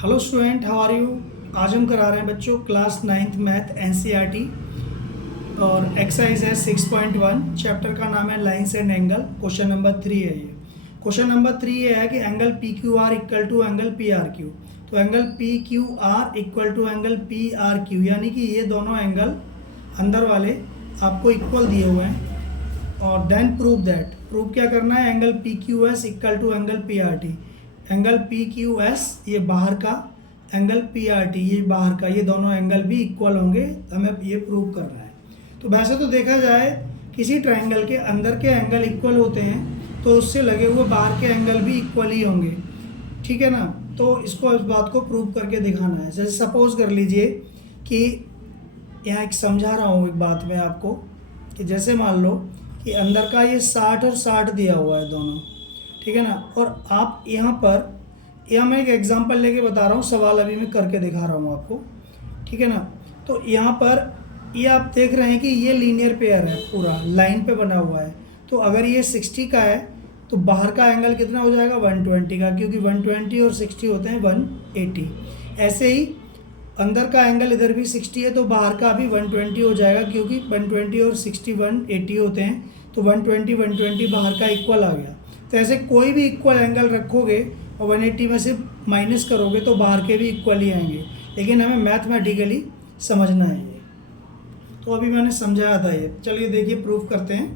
Hello student, how are you. आज हम करा रहे हैं बच्चों क्लास 9th मैथ एनसीईआरटी और एक्सरसाइज है 6.1। चैप्टर का नाम है lines and angle. Question number 3 है ये। क्वेश्चन नंबर 3 ये है कि angle P Q R equal to angle P R Q. तो angle P Q R equal to angle P R q, यानी कि ये दोनों एंगल अंदर वाले आपको इक्वल दिए हुए हैं। और देन प्रूव दैट, प्रूव क्या करना है, angle P Q S equal to angle P R T. Angle P Q S ये बाहर का, एंगल पी आर टी ये बाहर का, ये दोनों एंगल भी इक्वल होंगे, हमें ये प्रूव करना है। तो वैसे तो देखा जाए किसी ट्रायंगल के अंदर के एंगल इक्वल होते हैं तो उससे लगे हुए बाहर के एंगल भी इक्वल ही होंगे, ठीक है ना। तो इसको, इस बात को प्रूव करके दिखाना है। जैसे सपोज कर लीजिए कि यहाँ एक समझा रहा हूँ एक बात मैं आपको, कि जैसे मान लो कि अंदर का ये 60 और 60 दिया हुआ है दोनों, ठीक है ना। और आप यहाँ पर, यह मैं एक एग्जांपल लेके बता रहा हूँ, सवाल अभी मैं करके दिखा रहा हूँ आपको, ठीक है ना। तो यहाँ पर ये आप देख रहे हैं कि ये लीनियर पेयर है, पूरा लाइन पे बना हुआ है। तो अगर ये 60 का है तो बाहर का एंगल कितना हो जाएगा, 120 का, क्योंकि 120 और 60 होते हैं 180। ऐसे ही अंदर का एंगल इधर भी 60 है तो बाहर का भी 120 हो जाएगा, क्योंकि 120 और 60 180 होते हैं। तो 120 बाहर का इक्वल आ गया। तो ऐसे कोई भी इक्वल एंगल रखोगे और 180 में से माइनस करोगे तो बाहर के भी इक्वल ही आएंगे, लेकिन हमें मैथमेटिकली समझना है ये। तो अभी मैंने समझाया था ये। चलिए देखिए प्रूफ करते हैं।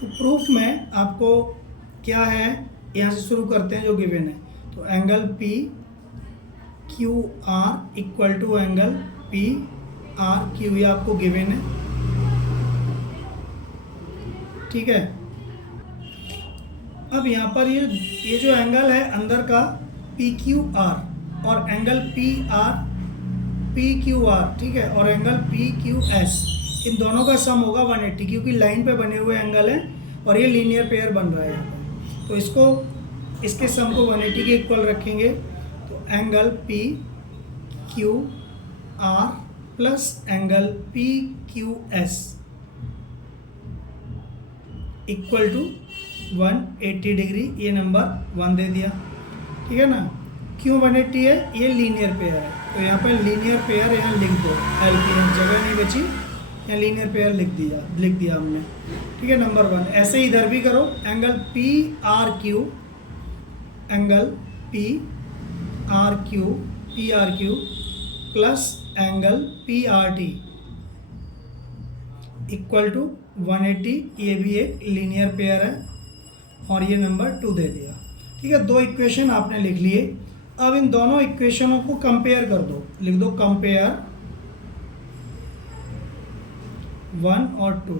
तो प्रूफ में आपको क्या है, यहाँ से शुरू करते हैं जो गिवन है। तो angle P Q R equal to angle P R Q, ये आपको गिवन है, ठीक है। अब यहाँ पर ये जो एंगल है अंदर का पी क्यू आर और एंगल पी क्यू आर, ठीक है, और एंगल पी क्यू एस, इन दोनों का सम होगा 180, क्योंकि लाइन पे बने हुए एंगल हैं और ये लीनियर पेयर बन रहा है यहाँ पर। तो इसके सम को 180 के इक्वल रखेंगे। तो angle P Q R plus angle P Q S equal to 180 degree, ये नंबर 1 दे दिया, ठीक है ना। क्यों 180 है, ये लीनियर पेयर है, तो यहाँ पर लीनियर पेयर यहाँ लिख दो, एल की जगह नहीं बची, यहाँ लीनियर पेयर लिख दिया हमने, ठीक है, नंबर 1। ऐसे ही इधर भी करो, angle P R Q plus angle P R T equal to 180, ये भी एक लीनियर पेयर है, और ये नंबर 2 दे दिया, ठीक है। 2 इक्वेशन आपने लिख लिए। अब इन दोनों इक्वेशनों को कंपेयर कर दो, लिख दो कंपेयर 1 और 2।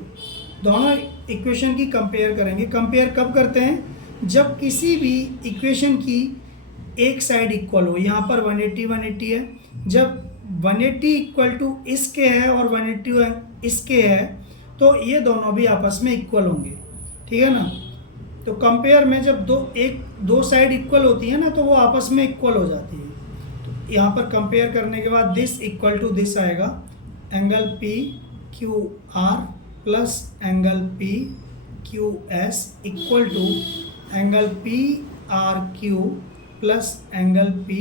दोनों इक्वेशन की कंपेयर करेंगे। कंपेयर कब करते हैं, जब किसी भी इक्वेशन की एक साइड इक्वल हो। यहाँ पर 180 है, जब 180 इक्वल टू इसके है और 180 इसके है तो ये दोनों भी आपस में इक्वल होंगे, ठीक है ना। तो कंपेयर में जब दो साइड इक्वल होती है ना तो वो आपस में इक्वल हो जाती है। तो यहाँ पर कंपेयर करने के बाद दिस इक्वल टू दिस आएगा, angle P Q R plus angle P Q S equal to angle P R Q plus angle P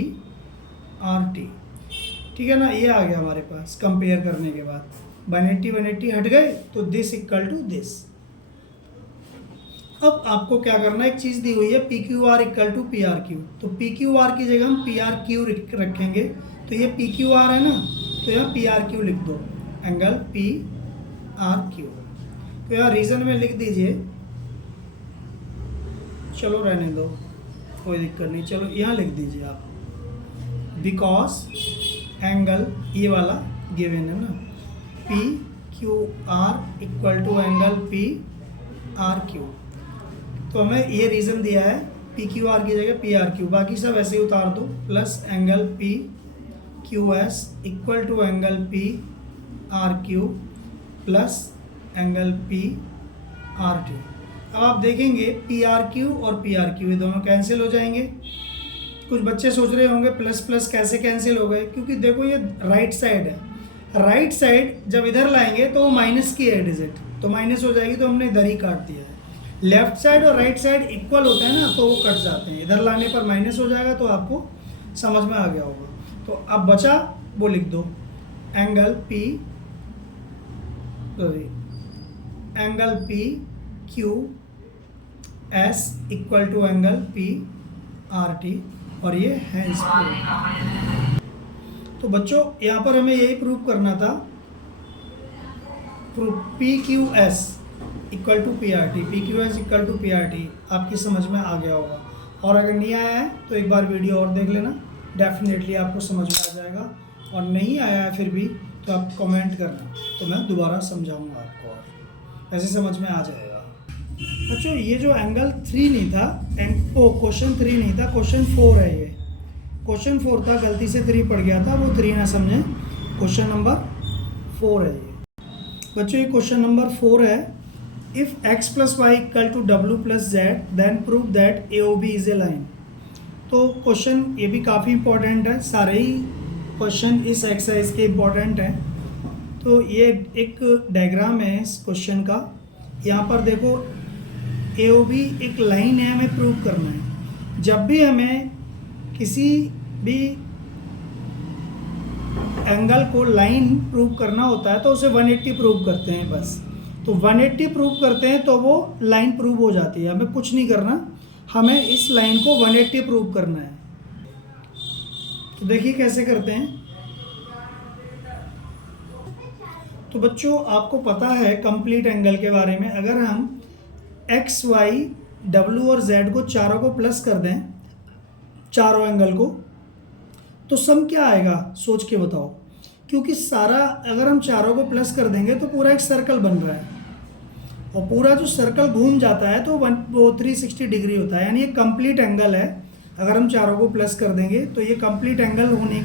R T, ठीक है ना। ये आ गया हमारे पास कंपेयर करने के बाद। 180 हट गए तो दिस इक्वल टू दिस। अब आपको क्या करना है, एक चीज़ दी हुई है P Q R equal to P are Q. तो पी क्यू आर की जगह हम पी आर क्यू रखेंगे। तो ये पी क्यू आर है ना, तो यहाँ पी आर क्यू लिख दो, एंगल पी आर क्यू। तो यहाँ रीजन में लिख दीजिए, चलो रहने दो, कोई दिक्कत नहीं, चलो यहाँ लिख दीजिए आप, बिकॉज एंगल ये वाला गिवन है ना, P Q R equal to angle P R Q. तो हमें ये रीज़न दिया है, पी क्यू आर की जगह पी आर क्यू, बाकी सब ऐसे ही उतार दो, plus angle P Q S equal to angle P R Q plus angle P R T. अब आप देखेंगे पी आर क्यू और पी आर क्यू ये दोनों कैंसिल हो जाएंगे। कुछ बच्चे सोच रहे होंगे प्लस प्लस कैसे कैंसिल हो गए, क्योंकि देखो ये राइट साइड है, राइट साइड जब इधर लाएंगे तो वो माइनस की है डिजिट, तो माइनस हो जाएगी, तो हमने इधर ही काट दिया है। लेफ्ट साइड और राइट साइड इक्वल होते हैं ना तो वो कट जाते हैं, इधर लाने पर माइनस हो जाएगा तो आपको समझ में आ गया होगा। तो अब बचा वो लिख दो, angle P Q S equal to angle P R T, और ये है स्क्वायर। तो बच्चों यहाँ पर हमें यही प्रूव करना था, P Q S equal to P R T, P Q S equal to P R T आपकी समझ में आ गया होगा। और अगर नहीं आया है तो एक बार वीडियो और देख लेना, डेफिनेटली आपको समझ में आ जाएगा। और नहीं आया है फिर भी तो आप कमेंट करना, तो मैं दोबारा समझाऊंगा आपको, और ऐसे समझ में आ जाएगा। बच्चों ये जो एंगल 3 नहीं था, क्वेश्चन 3 नहीं था, क्वेश्चन 4 है। ये क्वेश्चन 4 था, गलती से 3 पड़ गया था, वो 3 ना समझें, क्वेश्चन नंबर 4 है ये। बच्चों ये क्वेश्चन नंबर 4 है, if x plus y equal to डब्ल्यू plus z then prove that A O B is a line. तो क्वेश्चन ये भी काफ़ी इंपॉर्टेंट है, सारे ही क्वेश्चन इस एक्सरसाइज के इम्पॉर्टेंट हैं। तो ये एक डायग्राम है इस क्वेश्चन का, यहाँ पर देखो ए ओ बी एक लाइन है, हमें प्रूव करना है। जब भी हमें किसी भी एंगल को लाइन प्रूव करना होता है तो उसे 180 प्रूव करते हैं बस। तो 180 प्रूव करते हैं तो वो लाइन प्रूव हो जाती है, हमें कुछ नहीं करना, हमें इस लाइन को 180 प्रूव करना है। तो देखिए कैसे करते हैं। तो बच्चों आपको पता है कंप्लीट एंगल के बारे में, अगर हम एक्स वाई डब्ल्यू और जेड को चारों को प्लस कर दें, चारों एंगल को, तो सम क्या आएगा सोच के बताओ। क्योंकि सारा अगर हम चारों को प्लस कर देंगे तो पूरा एक सर्कल बन रहा है, और पूरा जो सर्कल घूम जाता है तो वो 360 डिग्री होता है, यानी ये कंप्लीट एंगल है। अगर हम चारों को प्लस कर देंगे तो ये कंप्लीट एंगल होने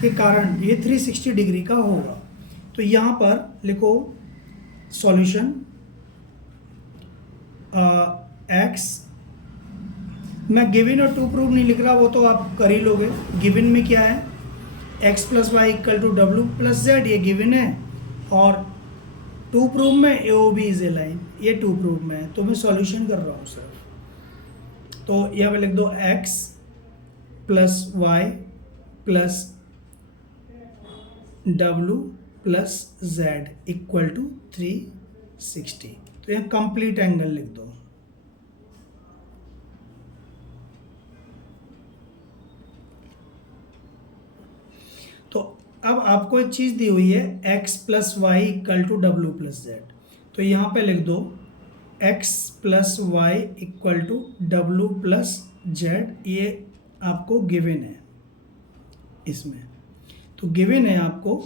के कारण ये 360 डिग्री का होगा। तो यहाँ पर लिखो सॉल्यूशन एक्स, मैं गिवन और टू प्रूव नहीं लिख रहा, वो तो आप कर ही लोगे। गिवन में क्या है, x plus y equal to डब्ल्यू प्लस जेड, ये गिवन है। और टू प्रूव में a O b is a line, ये टू प्रूव में है, तो मैं सॉल्यूशन कर रहा हूँ सिर्फ। तो यहाँ पे लिख दो एक्स प्लस वाई प्लस डब्ल्यू प्लस जेड इक्वल टू 360। तो यहाँ कंप्लीट एंगल लिख दो। तो अब आपको एक चीज़ दी हुई है, x plus y equal to डब्ल्यू प्लस जेड, तो यहाँ पे लिख दो x plus y equal to डब्ल्यू प्लस जेड, ये आपको गिवन है इसमें, तो गिवन है आपको,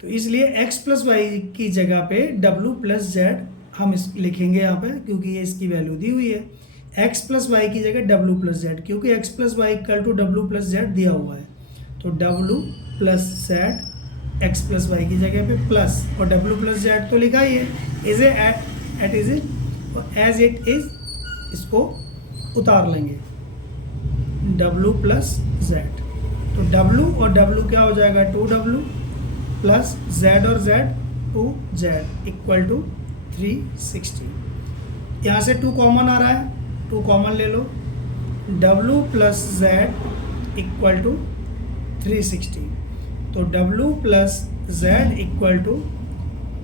तो इसलिए x प्लस वाई की जगह पे डब्ल्यू प्लस जेड हम इस लिखेंगे यहाँ पे, क्योंकि ये इसकी वैल्यू दी हुई है। x प्लस वाई की जगह डब्ल्यू प्लस जेड, क्योंकि x plus y equal to डब्ल्यू प्लस जेड दिया हुआ है, तो डब्ल्यू plus z x plus y की जगह पे प्लस, और डब्ल्यू प्लस जेड तो लिखा ही है, इज एट इज इट, और एज इट इज इसको उतार लेंगे, डब्ल्यू प्लस जेड। तो डब्ल्यू और डब्ल्यू क्या हो जाएगा, 2w प्लस जेड और जेड 2z इक्वल टू 360। यहाँ से 2 कॉमन आ रहा है, 2 कॉमन ले लो, w plus z equal to 360। तो w plus z equal to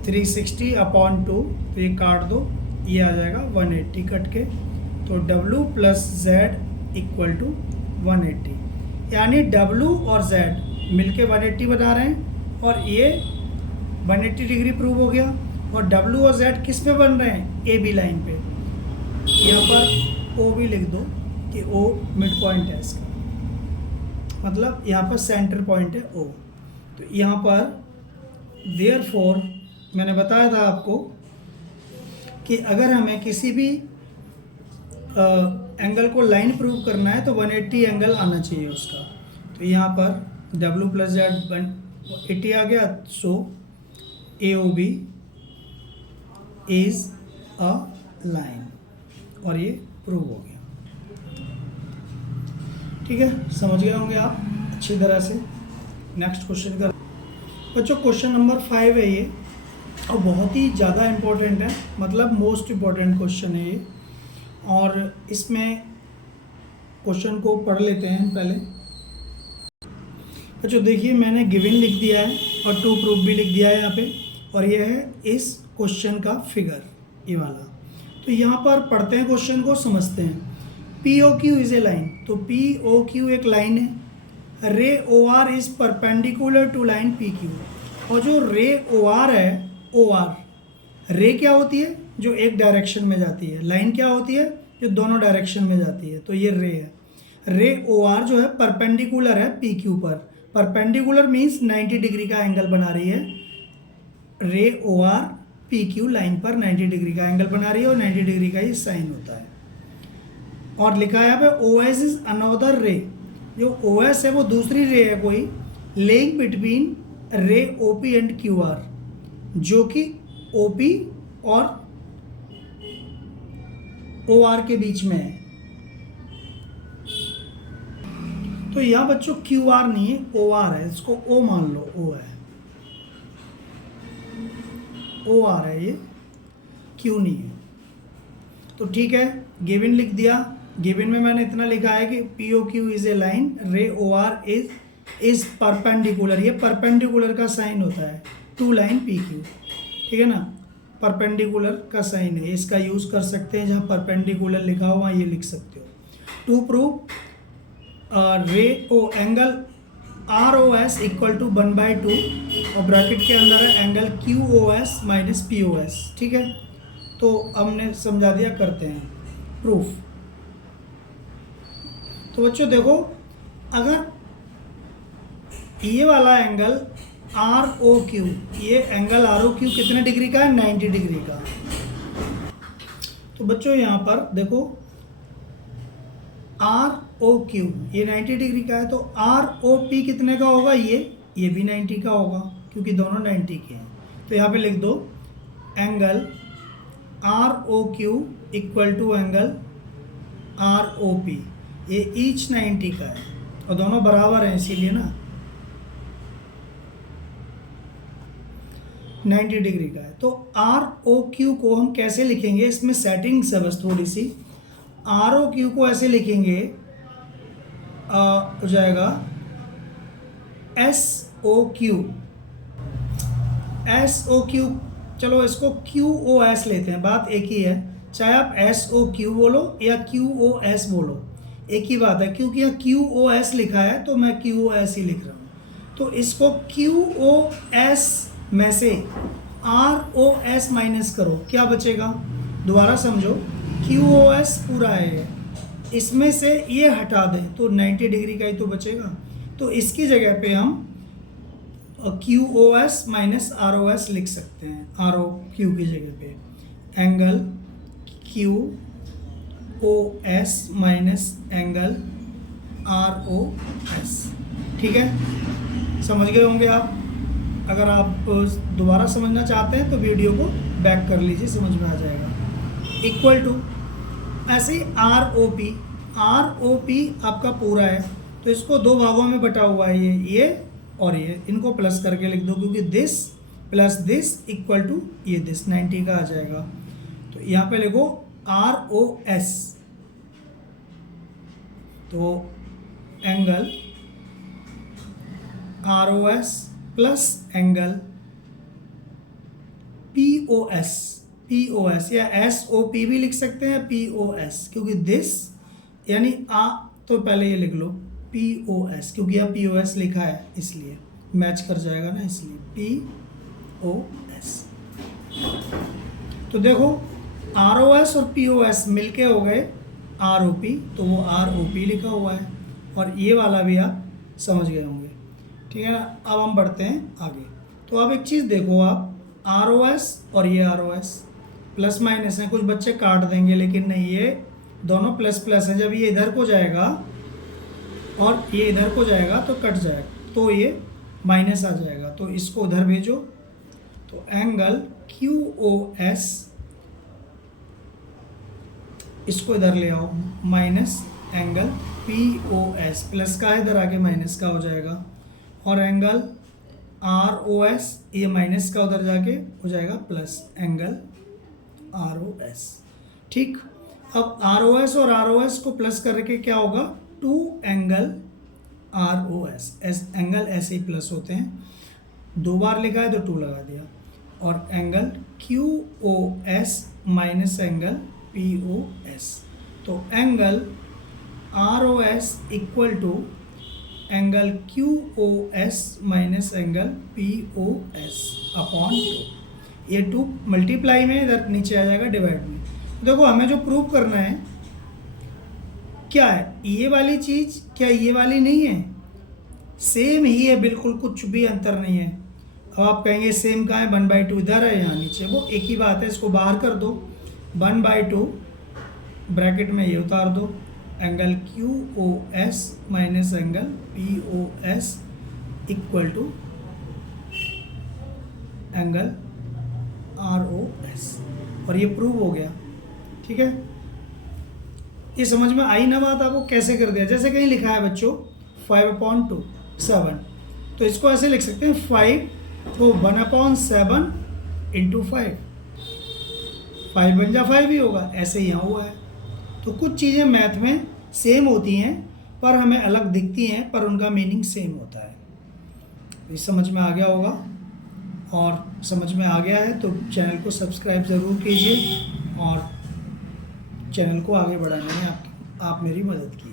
360 upon 2, तो ये काट दो, ये आ जाएगा 180 कट के, तो w plus z equal to 180, यानी w और z मिलके 180 बना रहे हैं, और ये 180 डिग्री प्रूव हो गया। और w और z किस पे बन रहे हैं, ए बी लाइन पे। यहाँ पर o भी लिख दो कि o मिड पॉइंट है इसका, मतलब यहाँ पर सेंटर पॉइंट है O। तो यहाँ पर देयरफॉर मैंने बताया था आपको कि अगर हमें किसी भी एंगल को लाइन प्रूव करना है तो 180 एंगल आना चाहिए उसका। तो यहाँ पर W प्लस जेड 180 आ गया, सो AOB इज अ लाइन, और ये प्रूव हो गया। ठीक है, समझ गए होंगे आप अच्छी तरह से। नेक्स्ट क्वेश्चन कर बच्चों, क्वेश्चन नंबर 5 है ये, और बहुत ही ज़्यादा इम्पोर्टेंट है, मतलब मोस्ट इम्पोर्टेंट क्वेश्चन है ये। और इसमें क्वेश्चन को पढ़ लेते हैं पहले। अच्छा देखिए मैंने गिवन लिख दिया है और टू प्रूफ भी लिख दिया है यहाँ पे, और ये है इस क्वेश्चन का फिगर, ये वाला। तो यहाँ पर पढ़ते हैं क्वेश्चन को, समझते हैं। P O Q is a line, तो पी ओ क्यू एक लाइन है। Ray O R is perpendicular to line P Q, और जो रे ओ आर है, ओ आर रे क्या होती है, जो एक डायरेक्शन में जाती है, लाइन क्या होती है, जो दोनों डायरेक्शन में जाती है, तो ये रे है। रे ओ आर जो है परपेंडिकुलर है पी क्यू पर, परपेंडिकुलर मीन्स 90 डिग्री का एंगल बना रही है। Ray O R P Q line पर 90 डिग्री का एंगल बना रही है, और 90 डिग्री का ही साइन होता है। और लिखा है यहाँ पे ओ एस इज अनदर रे, जो ओ एस है वो दूसरी रे है कोई, lying between ray O P and Q R, जो कि ओ पी और ओ आर के बीच में है। तो यहाँ बच्चों क्यू आर नहीं है, ओ आर है, इसको ओ मान लो, ओ है, ओ आर है ये, क्यू नहीं है। तो ठीक है, गिवन लिख दिया। गिवन में मैंने इतना लिखा है कि P O Q is a line, ray O R is perpendicular, ये परपेंडिकुलर का साइन होता है टू लाइन पी क्यू, ठीक है ना, परपेंडिकुलर का साइन है, इसका यूज़ कर सकते हैं, जहाँ परपेंडिकुलर लिखा हुआ ये लिख सकते हो। To proof ray O angle R O S equal to 1/2, और ब्रैकेट के अंदर है angle Q O S minus P O S, ठीक है। तो हमने समझा दिया, करते हैं प्रूफ। तो बच्चों देखो, अगर ये वाला एंगल आर ओ क्यू, ये एंगल आर ओ क्यू कितने डिग्री का है, 90 डिग्री का। तो बच्चों यहाँ पर देखो आर ओ क्यू ये 90 डिग्री का है, तो आर ओ पी कितने का होगा, ये भी 90 का होगा, क्योंकि दोनों 90 के हैं। तो यहाँ पे लिख दो angle R O Q equal to angle R O P, ये ईच 90 का है, और दोनों बराबर हैं इसीलिए ना, 90 डिग्री का है। तो आर ओ क्यू को हम कैसे लिखेंगे, इसमें सेटिंग्स है बस थोड़ी सी। आर ओ क्यू को ऐसे लिखेंगे, हो जाएगा S O Q, S O Q, चलो इसको क्यू ओ एस लेते हैं, बात एक ही है, चाहे आप एस ओ क्यू बोलो या क्यू ओ एस बोलो, एक ही बात है, क्योंकि यहाँ क्यू ओ एस लिखा है तो मैं क्यू ओ एस ही लिख रहा हूँ। तो इसको क्यू ओ एस में से आर ओ एस माइनस करो, क्या बचेगा, दोबारा समझो, क्यू ओ एस पूरा है, इसमें से ये हटा दें तो 90 डिग्री का ही तो बचेगा। तो इसकी जगह पे हम Q O S minus R O S लिख सकते हैं, आर ओ क्यू की जगह पे angle Q O S minus angle R O S, ठीक है, समझ गए होंगे आप। अगर आप दोबारा समझना चाहते हैं तो वीडियो को बैक कर लीजिए, समझ में आ जाएगा। इक्वल टू ऐसे ही आर ओ पी आपका पूरा है, तो इसको दो भागों में बटा हुआ है, ये और ये, इनको प्लस करके लिख दो, क्योंकि this plus this equal to ये दिस 90 का आ जाएगा। तो यहाँ पे लिखो आर ओ एस, तो angle R O S plus angle P O S या एस ओ पी भी लिख सकते हैं, पी ओ एस, क्योंकि दिस यानी आ, तो पहले ये लिख लो पी ओ एस, क्योंकि यहाँ पी ओ एस लिखा है इसलिए मैच कर जाएगा ना, इसलिए पी ओ एस। तो देखो आर ओ एस और पी ओ एस मिलके हो गए आर ओ पी, तो वो आर ओ पी लिखा हुआ है, और ये वाला भी आप समझ गए होंगे, ठीक है ना। अब हम बढ़ते हैं आगे। तो अब एक चीज़ देखो, आप आर ओ एस और ये R O S plus minus हैं, कुछ बच्चे काट देंगे, लेकिन नहीं, ये दोनों प्लस प्लस है। जब ये इधर को जाएगा और ये इधर को जाएगा तो कट जाएगा, तो ये माइनस आ जाएगा, तो इसको उधर भेजो। तो एंगल क्यू ओ एस, इसको इधर ले आओ, minus angle P O S, plus का है इधर आके माइनस का हो जाएगा, और एंगल आर ओ एस, ये माइनस का उधर जाके हो जाएगा plus angle R O S, ठीक। अब आर ओ एस और आर ओ एस को प्लस करके क्या होगा, टू एंगल ROS, एंगल ऐसे ही प्लस होते हैं, 2 बार लिखा है तो 2 लगा दिया, और angle QOS minus angle POS, तो angle ROS equal to angle QOS minus angle POS upon 2। ये 2 मल्टीप्लाई में इधर नीचे आ जाएगा डिवाइड में। देखो हमें जो प्रूव करना है क्या है, ये वाली चीज़ क्या ये वाली नहीं है, सेम ही है बिल्कुल, कुछ भी अंतर नहीं है। अब आप कहेंगे सेम कहाँ है, 1/2 इधर है यहाँ नीचे, वो एक ही बात है, इसको बाहर कर दो, 1/2 ब्रैकेट में ये उतार दो, angle QOS minus angle POS equal to angle ROS, और ये प्रूव हो गया। ठीक है, ये समझ में आई ना बात आपको, कैसे कर दिया। जैसे कहीं लिखा है बच्चों 5/2 7, तो इसको ऐसे लिख सकते हैं 5 तो 1/7 इंटू 5 बन जा 5 ही होगा, ऐसे यहाँ हुआ है। तो कुछ चीज़ें मैथ में सेम होती हैं पर हमें अलग दिखती हैं, पर उनका मीनिंग सेम होता है। ये समझ में आ गया होगा, और समझ में आ गया है तो चैनल को सब्सक्राइब ज़रूर कीजिए, और चैनल को आगे बढ़ाने में आप मेरी मदद कीजिए।